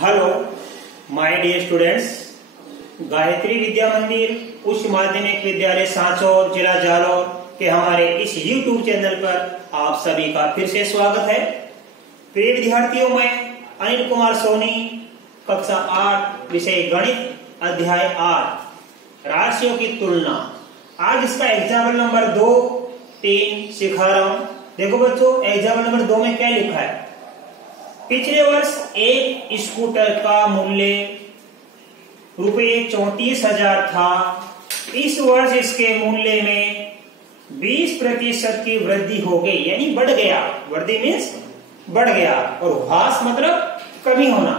Hello my dear students, Gayatri Vidya Mandir उच्च माध्यमिक विद्यालय सांचौर जिला जालौर के हमारे इस YouTube चैनल पर आप सभी का फिर से स्वागत है। प्रिय विद्यार्थियों, मैं अनिल कुमार सोनी, कक्षा 8 विषय गणित अध्याय 8 राशियों की तुलना। आज इसका एग्जाम्पल नंबर 2, 3 सिखा रहा हूं। देखो बच्चों, एग्जाम्पल नंबर 2 में क्या लिखा है। पिछले वर्ष एक स्कूटर का मूल्य रुपये 34,000 था। इस वर्ष इसके मूल्य में 20% की वृद्धि हो गई, यानी बढ़ गया। वृद्धि मीन्स बढ़ गया और ह्रास मतलब कमी होना।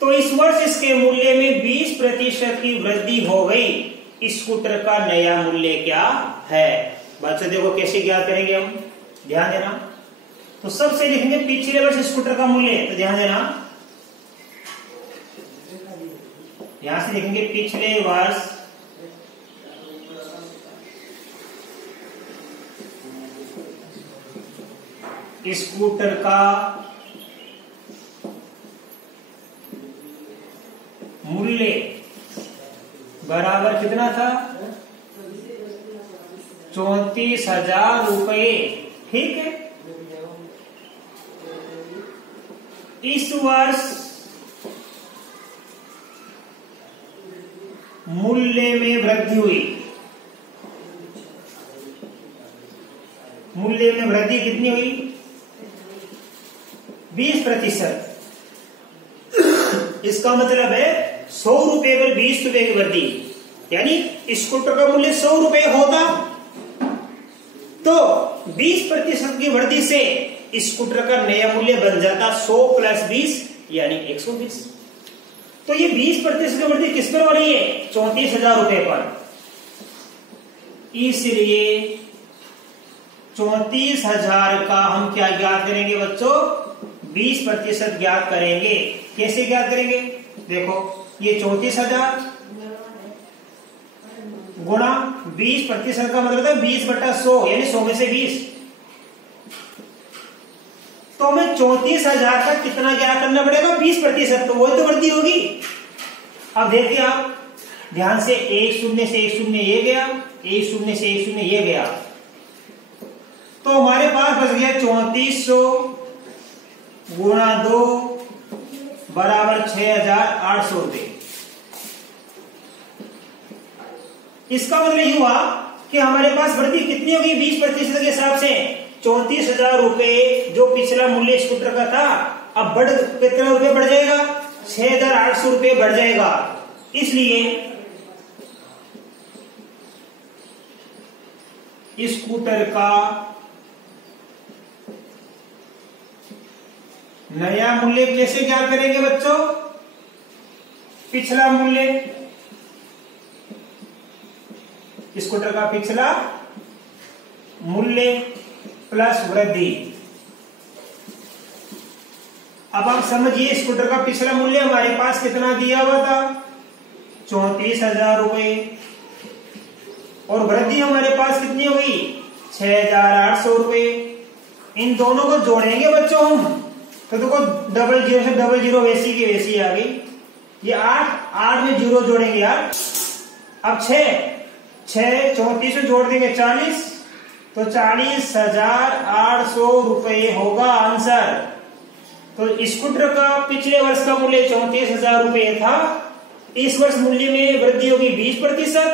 तो इस वर्ष इसके मूल्य में 20% की वृद्धि हो गई। स्कूटर का नया मूल्य क्या है? बच्चों देखो कैसे ज्ञात करेंगे हम, ध्यान देना। तो सबसे लिखेंगे पिछले वर्ष स्कूटर का मूल्य, तो ध्यान देना, यहां से लिखेंगे पिछले वर्ष स्कूटर का मूल्य बराबर कितना था? 34,000 रुपये। ठीक है। इस वर्ष मूल्य में वृद्धि हुई। मूल्य में वृद्धि कितनी हुई? 20%। इसका मतलब है 100 रुपए पर 20 रुपए की वृद्धि, यानी स्कूटर का मूल्य 100 रुपए होता तो 20% की वृद्धि से स्कूटर का नया मूल्य बन जाता 100 + 20 यानी 120। तो ये 20% की वृद्धि किस पर हो रही है? 34,000 रुपए पर। इसलिए 34,000 का हम क्या ज्ञात करेंगे बच्चों? 20% ज्ञात करेंगे। कैसे ज्ञात करेंगे? देखो, ये 34,000 गुणा 20% का मतलब है 20/100 यानी 100 में से 20। तो हमें 34,000 का कितना ज्ञात करना पड़ेगा? 20%। तो वही तो वृद्धि होगी। अब देखिए आप ध्यान से, 1 शून्य से 1 शून्य ये गया, 1 शून्य से 1 शून्य ये गया। तो हमारे पास बच गया 3400 गुणा 2 बराबर 6,800 रुपये। इसका मतलब ये हुआ कि हमारे पास वृद्धि कितनी होगी 20% के हिसाब से? 34,000 रुपये जो पिछला मूल्य स्कूटर का था, अब बढ़ कितना रुपये बढ़ जाएगा? 6,800 रुपये बढ़ जाएगा। इसलिए स्कूटर का नया मूल्य कैसे ज्ञात करेंगे बच्चों? पिछला मूल्य, स्कूटर का पिछला मूल्य प्लस वृद्धि। अब आप समझिए, स्कूटर का पिछला मूल्य हमारे पास कितना दिया हुआ था? 34,000 रुपये। और वृद्धि हमारे पास कितनी हुई? 6,800 रुपये। इन दोनों को जोड़ेंगे बच्चों हम, तो देखो डबल जीरो से डबल जीरो वैसी की वैसी आ गई। ये 8 में जीरो जोड़ेंगे यार। अब 6 34 में जोड़ देंगे 40, तो 40,800 रुपये होगा आंसर। तो स्कूटर का पिछले वर्ष का मूल्य 34,000 रुपये था। इस वर्ष मूल्य में वृद्धि होगी 20%।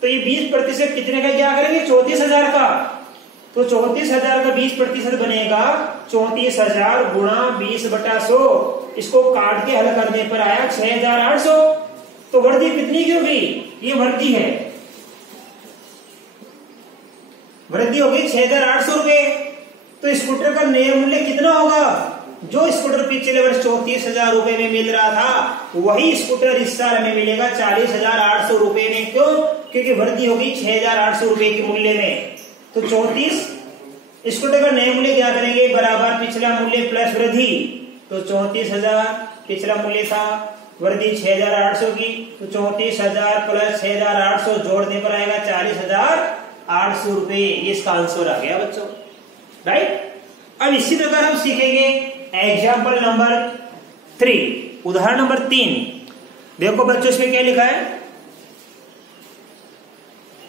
तो ये 20% कितने का क्या करेंगे? 34,000 का। तो 34,000 का 20% बनेगा 34,000 गुणा 20/100। इसको काट के हल करने पर आया 6,800। तो वृद्धि कितनी की होगी? ये वृद्धि है, वृद्धि होगी 6,800 रुपये। तो स्कूटर का नया मूल्य कितना होगा? जो स्कूटर पिछले वर्ष 34,000 रुपए में मिल रहा था, वही स्कूटर इस साल में मिलेगा 40,800 रुपए में। क्यों? क्योंकि वृद्धि होगी 6,800 रुपए के मूल्य में। तो 34 स्कूटर का नया मूल्य क्या करेंगे? बराबर पिछला मूल्य प्लस वृद्धि। तो 34,000 पिछला मूल्य था, वृद्धि 6,800 की, तो 34,000 प्लस 6,800 जोड़ने पर आएगा 40,800 रुपये। इसका आंसर आ गया बच्चों, राइट। अब इसी प्रकार हम सीखेंगे एग्जाम्पल नंबर 3। उदाहरण नंबर 3, देखो बच्चों इसमें क्या लिखा है,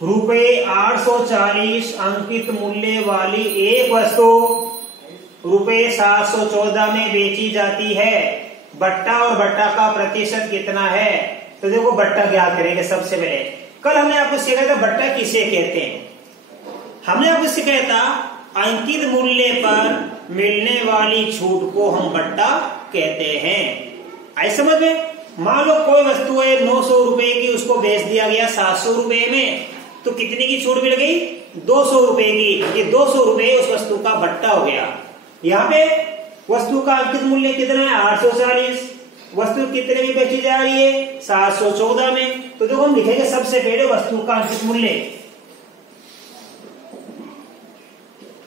₹840 अंकित मूल्य वाली एक वस्तु ₹714 में बेची जाती है। बट्टा और बट्टा का प्रतिशत कितना है? तो देखो बट्टा ज्ञात करेंगे सबसे पहले। कल हमने आपको सिखाया था बट्टा किसे कहते हैं। हमने आपको सिखाया था अंकित मूल्य पर मिलने वाली छूट को हम बट्टा कहते हैं। आई समझ में? मान लो कोई वस्तु है 900 रुपए की, उसको बेच दिया गया 700 रुपए में, तो कितने की छूट मिल गई? 200 रुपए की। ये 200 रुपए उस वस्तु का बट्टा हो गया। यहाँ पे वस्तु का अंकित मूल्य कितना है? 840। वस्तु कितने में बेची जा रही है? 714 में। तो देखो हम लिखेंगे सबसे पहले वस्तु का अंकित मूल्य,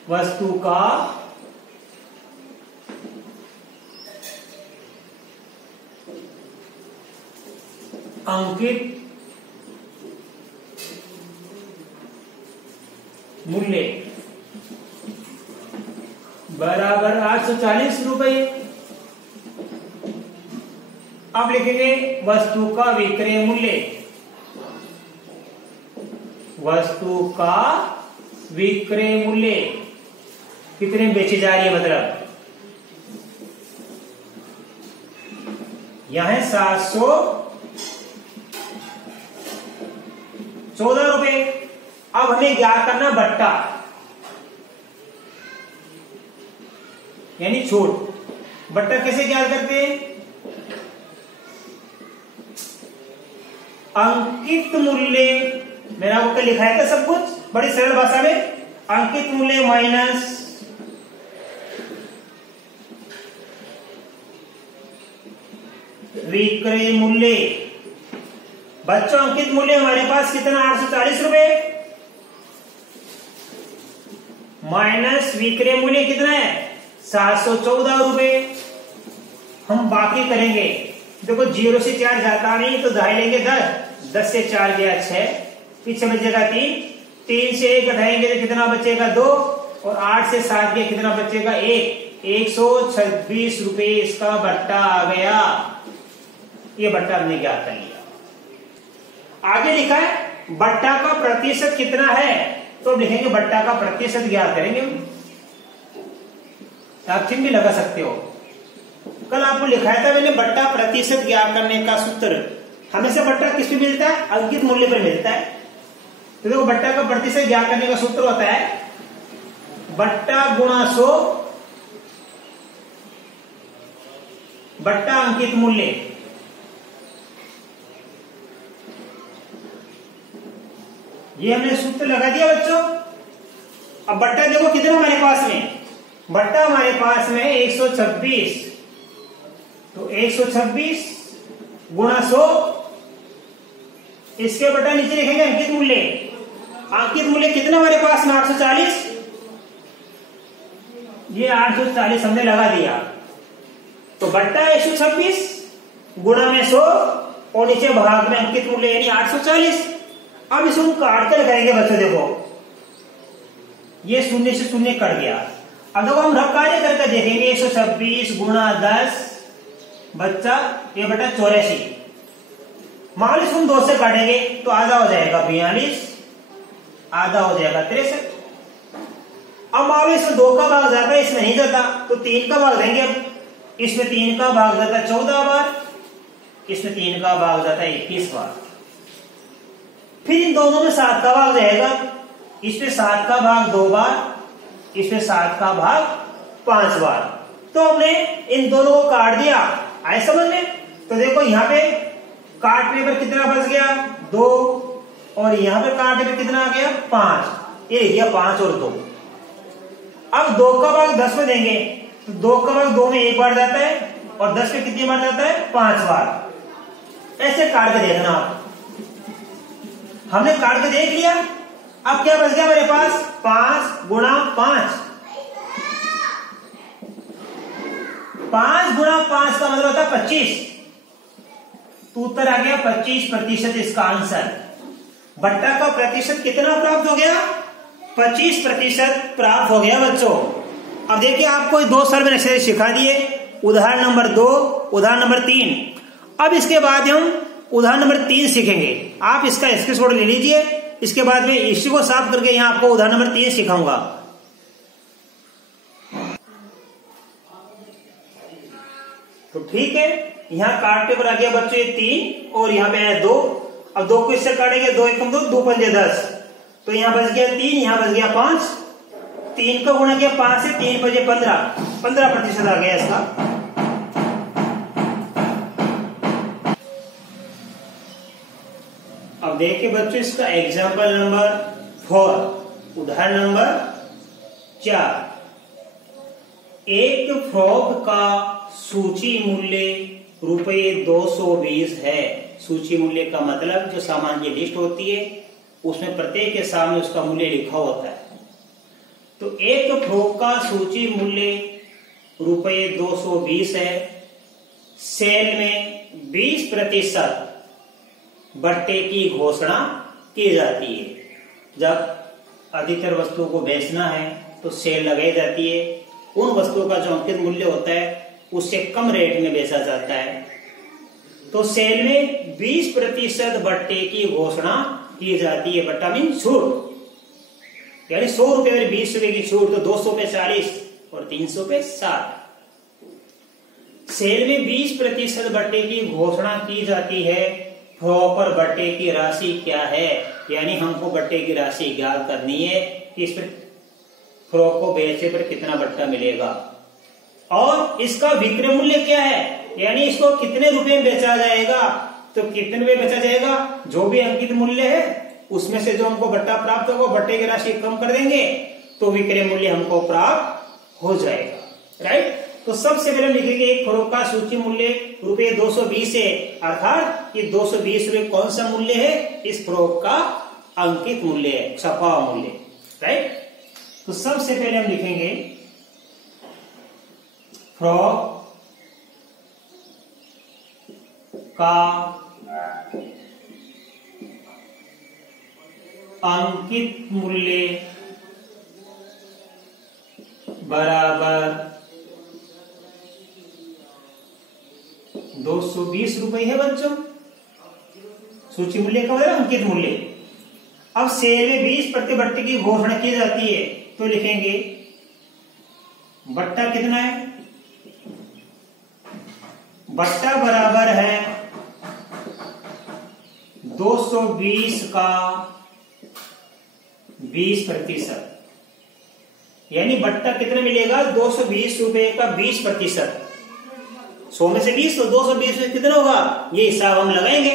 वस्तु का अंकित मूल्य बराबर 840 रुपए। अब लिखेंगे वस्तु का विक्रय मूल्य, वस्तु का विक्रय मूल्य कितने में बेची जा रही है, मतलब यहां है 714 रुपए। अब हमें ज्ञात करना बट्टा यानी छूट। बट्टा कैसे ज्ञात करते हैं? अंकित मूल्य, मैंने आपको कल लिखाया था सब कुछ बड़ी सरल भाषा में। अंकित मूल्य माइनस विक्रय मूल्य। बच्चों अंकित मूल्य हमारे पास कितना? 840 रुपए माइनस विक्रय मूल्य कितना है? 714 रुपए। हम बाकी करेंगे, देखो 0 से 4 जाता नहीं तो दहाई लेंगे 10, 10 से 4 गया 6, पीछे बचेगा 3, 3 से 1 घटाएंगे तो कितना बचेगा 2, और 8 से 7 गया कितना बचेगा 1, 126 रुपए इसका बट्टा आ गया। ये बट्टा हमने ज्ञात कर लिया। आगे लिखा है बट्टा का प्रतिशत कितना है, तो अब लिखेंगे बट्टा का प्रतिशत ज्ञात करेंगे। आप चिन्ह भी लगा सकते हो। कल आपको लिखाया था मैंने बट्टा प्रतिशत ज्ञात करने का सूत्र। हमेशा बट्टा किस पे मिलता है? अंकित मूल्य पर मिलता है। तो देखो बट्टा का प्रतिशत ज्ञात करने का सूत्र होता है बट्टा गुणा 100 बट्टा अंकित मूल्य। ये हमने सूत्र लगा दिया बच्चों। अब बट्टा देखो कितना हमारे पास में, बट्टा हमारे पास में 126, तो 126 गुणा 100, इसके बट्टा नीचे लिखेंगे अंकित मूल्य। अंकित मूल्य कितना हमारे पास में? 840। ये 840 हमने लगा दिया, तो बट्टा 126 गुणा में 100 और नीचे भाग में अंकित मूल्य यानी 840। अब इसको काट कर लगाएंगे बच्चों। देखो ये शून्य से शून्य कट गया। अब देखो हम कार्य करके देखेंगे 126 गुणा 10 बच्चा ये बटा 84। मान लीजिए हम 2 से काटेंगे तो आधा हो जाएगा 42, आधा हो जाएगा 63। अब मान लीजिए 2 का भाग जाता है, इसमें नहीं जाता तो 3 का भाग देंगे। अब इसमें 3 का भाग जाता है 14 बार, इसमें 3 का भाग जाता है 21 बार। फिर इन दोनों में 7 का भाग जाएगा, इसमें 7 का भाग 2 बार, इसमें 7 का भाग 5 बार। तो हमने इन दोनों को काट दिया। आए समझ में? तो देखो यहाँ पे काटने पर कितना बच गया 2, और यहाँ पे काटने पर कितना आ गया 5। ये गया 5 और 2। अब 2 का भाग 10 में देंगे तो 2 का भाग 2 में 1 बार जाता है, और 10 में कितनी बार जाता है? 5 बार। ऐसे काट के देखना आप। हमने काट के देख लिया। अब क्या बच गया मेरे पास? 5 गुणा 5। 5 गुणा 5 का मतलब होता है 25। तो उत्तर आ गया 25% इसका आंसर। बट्टा का प्रतिशत कितना प्राप्त हो गया? 25% प्राप्त हो गया बच्चों। अब देखिए आपको 2 सर मैंने सिखा दिए। उदाहरण नंबर 2, उदाहरण नंबर 3। अब इसके बाद हम उदाहरण नंबर 3 सीखेंगे। आप इसका स्क्रीनशॉट ले लीजिए। इसके बाद में इसी को साफ करके यहाँ आपको उदाहरण नंबर 3 सिखाऊंगा। तो ठीक है, यहाँ काटने पर आ गया बच्चों ये 3 और यहाँ पे है 2। अब 2 को इससे काटेंगे, 2 एकम 2, 2 पंजे 10, तो यहाँ बच गया 3, यहाँ बच गया 5। 3 को गुणा किया 5 से, 3 पंजे 15% आ गया इसका। अब देखिए बच्चों इसका एग्जाम्पल नंबर 4, उदाहरण नंबर 4। एक फ्रॉक का सूची मूल्य ₹220 है। सूची मूल्य का मतलब जो सामान की लिस्ट होती है उसमें प्रत्येक के सामने उसका मूल्य लिखा होता है। तो एक फ्रॉक का सूची मूल्य ₹220 है। सेल में 20% बट्टे की घोषणा की जाती है। जब अधिकतर वस्तुओं को बेचना है तो सेल लगाई जाती है। उन वस्तुओं का जो अंकित मूल्य होता है उससे कम रेट में बेचा जाता है। तो सेल में 20% बट्टे की घोषणा की जाती है। बट्टा मीन छूट, यानी 100 रुपए में 20 रुपए की छूट, तो 200 पे 40 और 300 पे 60। सेल में 20% बट्टे की घोषणा की जाती है। प्रॉपर बट्टे की राशि क्या है, यानी हमको बट्टे की राशि ज्ञात करनी है कि इस पर फ्रॉक को बेचने पर कितना बट्टा मिलेगा और इसका विक्रय मूल्य क्या है, यानी इसको कितने रुपए में बेचा जाएगा। तो कितने रुपए बेचा जाएगा, जो भी अंकित मूल्य है उसमें से जो हमको बट्टा प्राप्त होगा बट्टे की राशि कम कर देंगे तो विक्रय मूल्य हमको प्राप्त हो जाएगा। राइट। तो सबसे पहले लिखेंगे एक फ्रॉक का सूची मूल्य ₹220 है, अर्थात ये 220 रुपए कौन सा मूल्य है, इस फ्रॉक का अंकित मूल्य है, छपा मूल्य। राइट। तो सबसे पहले हम लिखेंगे फ्रॉक का अंकित मूल्य बराबर 220 रुपए है बच्चों। सूची मूल्य का मतलब अंकित मूल्य। अब सेल में 20% बट्टे की घोषणा की जाती है तो लिखेंगे बट्टा कितना है, बट्टा बराबर है 220 का 20%, यानी बट्टा कितना मिलेगा 220 रुपए का 20%। 100 में से 20 तो 220 में कितना होगा, ये हिसाब हम लगाएंगे।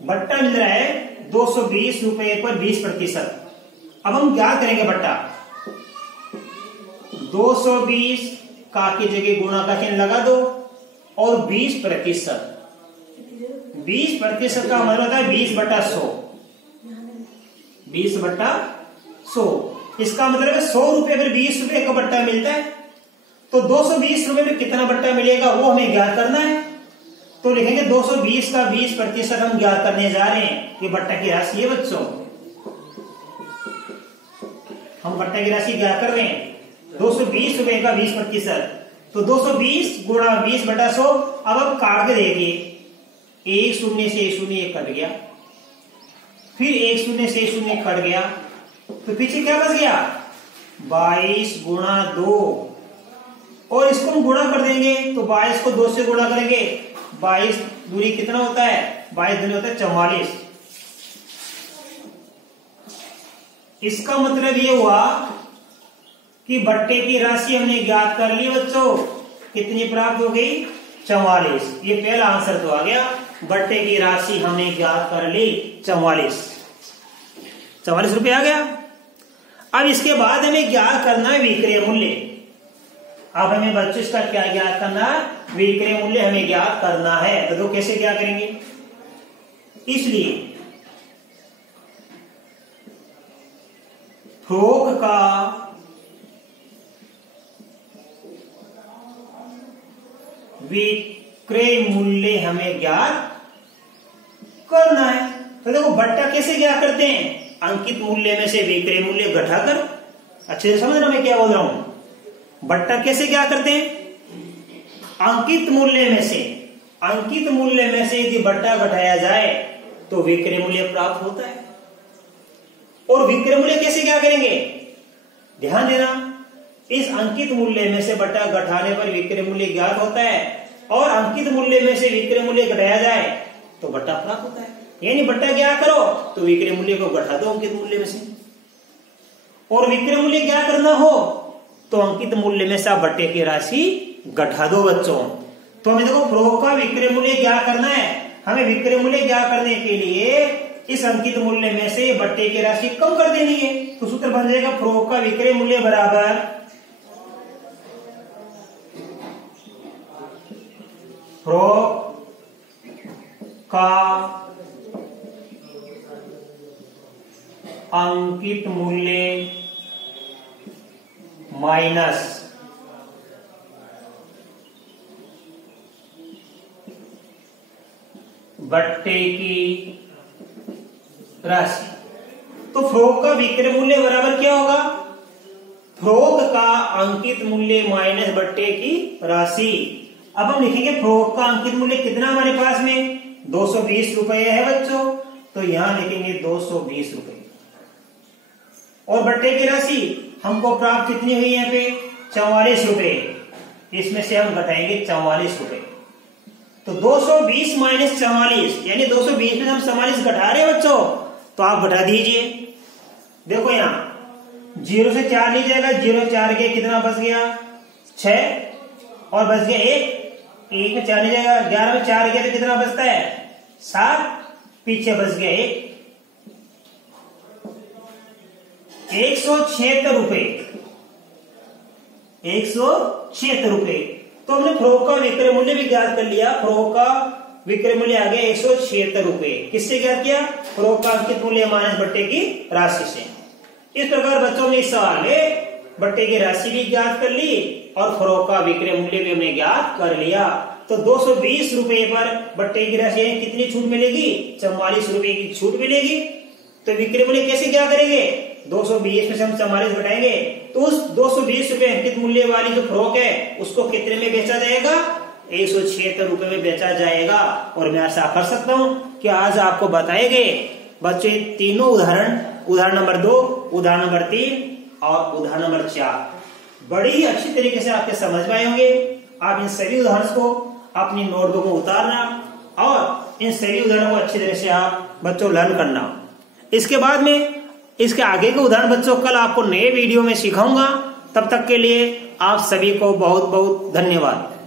बट्टा मिल रहा है 220 रुपए पर 20%। अब हम क्या करेंगे, बट्टा 220 का की जगह गुणा का चिन्ह लगा दो और 20%। 20% का मतलब होता है 20/100। 20/100, इसका मतलब है 100 रुपए पर 20 रुपए का बट्टा मिलता है। तो 220 रुपए में कितना बट्टा मिलेगा वो हमें ज्ञात करना है। तो लिखेंगे 220 का 20% हम ज्ञात करने जा रहे हैं। ये बट्टा की राशि है बच्चों, हम बट्टा की राशि ज्ञात कर रहे हैं 220 रुपए का 20%। तो 220 गुणा 20/100। अब हम काट के देखिए, 1 शून्य से 1 शून्य कट गया, फिर 1 शून्य से 1 शून्य कट गया, तो पीछे क्या बच गया 22 गुणा 2, और इसको हम गुणा कर देंगे तो 22 को 2 से गुणा करेंगे, 22 दूरी कितना होता है, 22 दूरी होता है 44। इसका मतलब ये हुआ कि बट्टे की राशि हमने ज्ञात कर ली बच्चों, कितनी प्राप्त हो गई 44। ये पहला आंसर तो आ गया, बट्टे की राशि हमने ज्ञात कर ली 44 रुपए आ गया। अब इसके बाद हमें ज्ञात करना है विक्रय मूल्य। अब हमें बच्चों इसका क्या ज्ञात करना है, विक्रय मूल्य हमें ज्ञात करना है। तो कैसे क्या करेंगे, इसलिए थोक का विक्रय मूल्य हमें ज्ञात करना है। तो देखो बट्टा कैसे ज्ञात करते हैं, अंकित मूल्य में से विक्रय मूल्य घटाकर। अच्छे से समझना मैं क्या बोल रहा हूं, बट्टा कैसे क्या करते हैं, अंकित मूल्य में से यदि बट्टा घटाया जाए तो विक्रय मूल्य प्राप्त होता है। और विक्रय मूल्य कैसे क्या करेंगे, ध्यान देना, इस अंकित मूल्य में से बट्टा घटाने पर विक्रय मूल्य ज्ञात होता है और अंकित मूल्य में से विक्रय मूल्य घटाया जाए तो बट्टा प्राप्त होता है। यानी बट्टा क्या करो तो विक्रय मूल्य को घटा दो अंकित मूल्य में से, और विक्रय मूल्य क्या करना हो तो अंकित मूल्य में से बट्टे की राशि घटा दो बच्चों। तो हमें देखो फ्रॉक का विक्रय मूल्य क्या करना है, हमें विक्रय मूल्य क्या करने के लिए इस अंकित मूल्य में से बट्टे की राशि कम कर देनी है। तो सूत्र बन जाएगा फ्रॉक का विक्रय मूल्य बराबर फ्रॉक का अंकित मूल्य माइनस बट्टे की राशि। तो फ्रॉक का विक्रय मूल्य बराबर क्या होगा, फ्रॉक का अंकित मूल्य माइनस बट्टे की राशि। अब हम लिखेंगे फ्रॉक का अंकित मूल्य कितना हमारे पास में 220 रुपए है बच्चों, तो यहां लिखेंगे 220 रुपए, और बट्टे की राशि हमको प्राप्त कितनी हुई यहाँ पे 44 रुपए, इसमें से हम घटाएंगे 44 रुपए। तो 220 माइनस 44 यानी 220 में हम 44 घटा रहे हैं बच्चों, तो आप घटा दीजिए। देखो यहां 0 से 4 नहीं जाएगा, 0 4 के कितना बच गया 6 और बच गया 1 में 4 नहीं जाएगा, 11 में 4 गया तो कितना बचता है 7, पीछे बच गया 176 रुपए, 176 रुपए। तो हमने फ्रॉक का विक्रय मूल्य भी ज्ञात कर लिया, फ्रॉक का विक्रय मूल्य आ गया 176 रुपए। किससे ज्ञात किया, फ्रॉक का अंकित मूल्य माइनस बट्टे की राशि से। इस प्रकार बच्चों में इस सवाल में बट्टे की राशि भी ज्ञात कर ली और फ्रॉक का विक्रय मूल्य भी हमने ज्ञात कर लिया। तो 220 रुपए पर बट्टे की राशि कितनी छूट मिलेगी, 44 रुपए की छूट मिलेगी। तो विक्रय मूल्य कैसे क्या करेंगे, 220 में से हम 44 घटाएंगे तो उस 220 रुपए अंकित मूल्य वाली जो फ्रॉक है उसको कितने में बेचा जाएगा, 176 रुपए में बेचा जाएगा। और मैं आशा कर सकता हूं कि आज आपको बताए गए बच्चे तीनों उदाहरण नंबर 2, उदाहरण नंबर 3 और उदाहरण नंबर 4 बड़ी ही अच्छी तरीके से आपके समझ में आए होंगे। आप इन सभी उदाहरण को अपनी नोटबुक में उतारना और इन सभी उदाहरणों को अच्छी तरह से आप बच्चों लर्न करना। इसके बाद में इसके आगे के उदाहरण बच्चों कल आपको नए वीडियो में सिखाऊंगा। तब तक के लिए आप सभी को बहुत बहुत धन्यवाद।